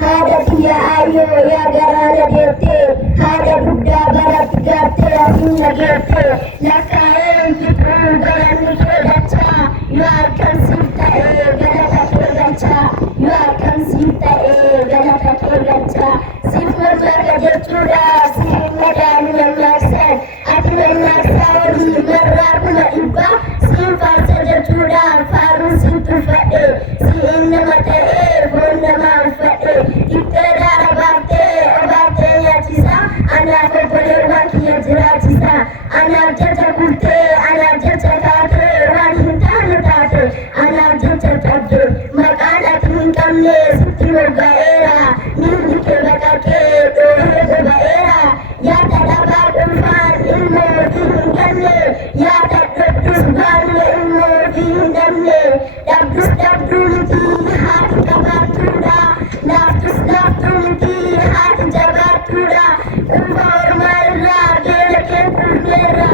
Hada tiya ayo ya garana dete. Hada buddha barat gate asinna gete. Lakaen kitu galan kedacha. You are conceived galata kedacha. You are conceived galata kedacha. Sifar jaga jechuda simadan laksan. Atman laksawadi marrabuna ibba. Sifar jechuda farun sintu fade. Si inna matae bonna man fade. Ittara barte abarte ya chisa. Ana ko bole waki ya jira chisa. Ana jaja kurte ana jaja kate wani hintana tate. Ana jaja tate makana tinkamne sitiro gaera. Nini ke bakake dohe gaera. Ya tadaba kumfan ilmo dihingamne. Ya tadabdus banle ilmo dihindamne. Dabdus dabduniti hati kabatuda. Naftus naftuniti hati jabatuda. Umar marra gela ke purnera.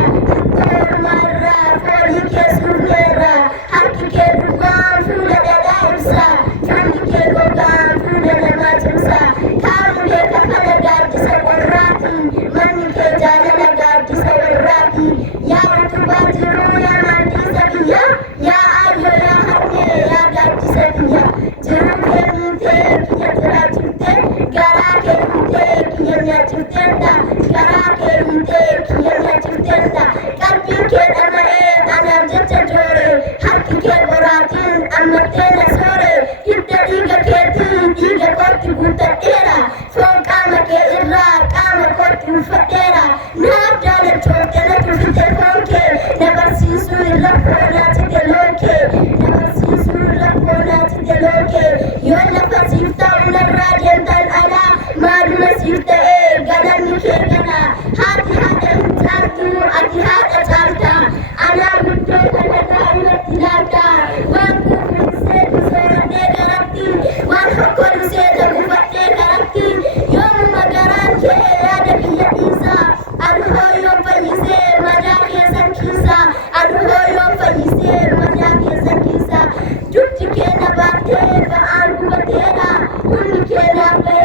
Umar marra foli ke surnera. Haki ke dugan fula dada imsa. Fuli ke gogan fula dada jimsa. Kamu ke kakala gadi sa warrati. Mani ke jalala gadi sa warrati. Ya utubajiru ya mandi sabiya. Ya ayo ya hati ya gadi sabiya. Jiru ke minte kiya jira jute. Gara ke minte kiya nya jutenda. Gara ke minte kiya nya jutenda. Kalbi ke damae ana jecha jore. Haki ke boratin amatena sore. Hidda diga keti diga koti buta era. Fon kama ke irra kama koti ufatera. Naaf jala chote na tufite fonke. Never sisu irra pona chite loke. Never sisu irra pona chite loke. Yola fasifta unarra jentan ala. Maduna sifta galan ke gana. Hati hada hintartu ati hada chalta. Ana guddo kana kaila tilata. Wan kufri se kusora de garati. Wan hokol se jagufatte garati. Yom magaran ke ada kiya isa. Adhoyo payise majake sankisa. Adhoyo payise majake sankisa. Jutti ke na bate baan kubatera. Kunni ke na pe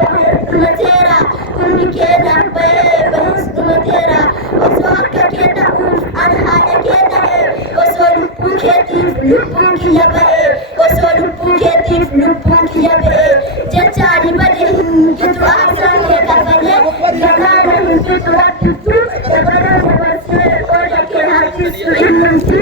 bahar kumatera. Kunni ke na pe bahar kumatera. Oso akka ke ta uf anhada ke ta hai. Oso lupu ke tif lupu kiya bae. Oso lupu ke tif lupu kiya bae. Jechari bade gitu asa ke kafale. Gana gitu akitu. Jabara jabase oja ke hati suimunti.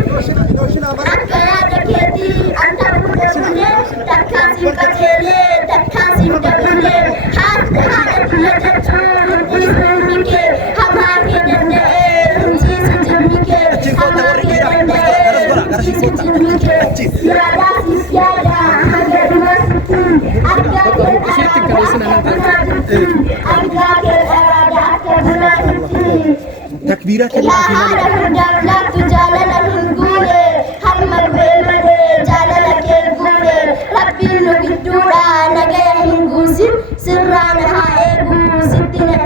Akaya da keti anta bude bude. Takasi kachele takasi dabule. Hada hada kiya jachu hindi sunike. Hama ke dande hindi sunike. Hama ke dande hindi sunike. Yada sisyada hada dimasuki. Aga ke aga ke arada ke bunatuki. تكبيرات Ya hada hudamla tu jalala hingule. Har marbe made jalala ke gule. Rabbi nu gidura nagaya hingusin. Sirrana ha egu sittina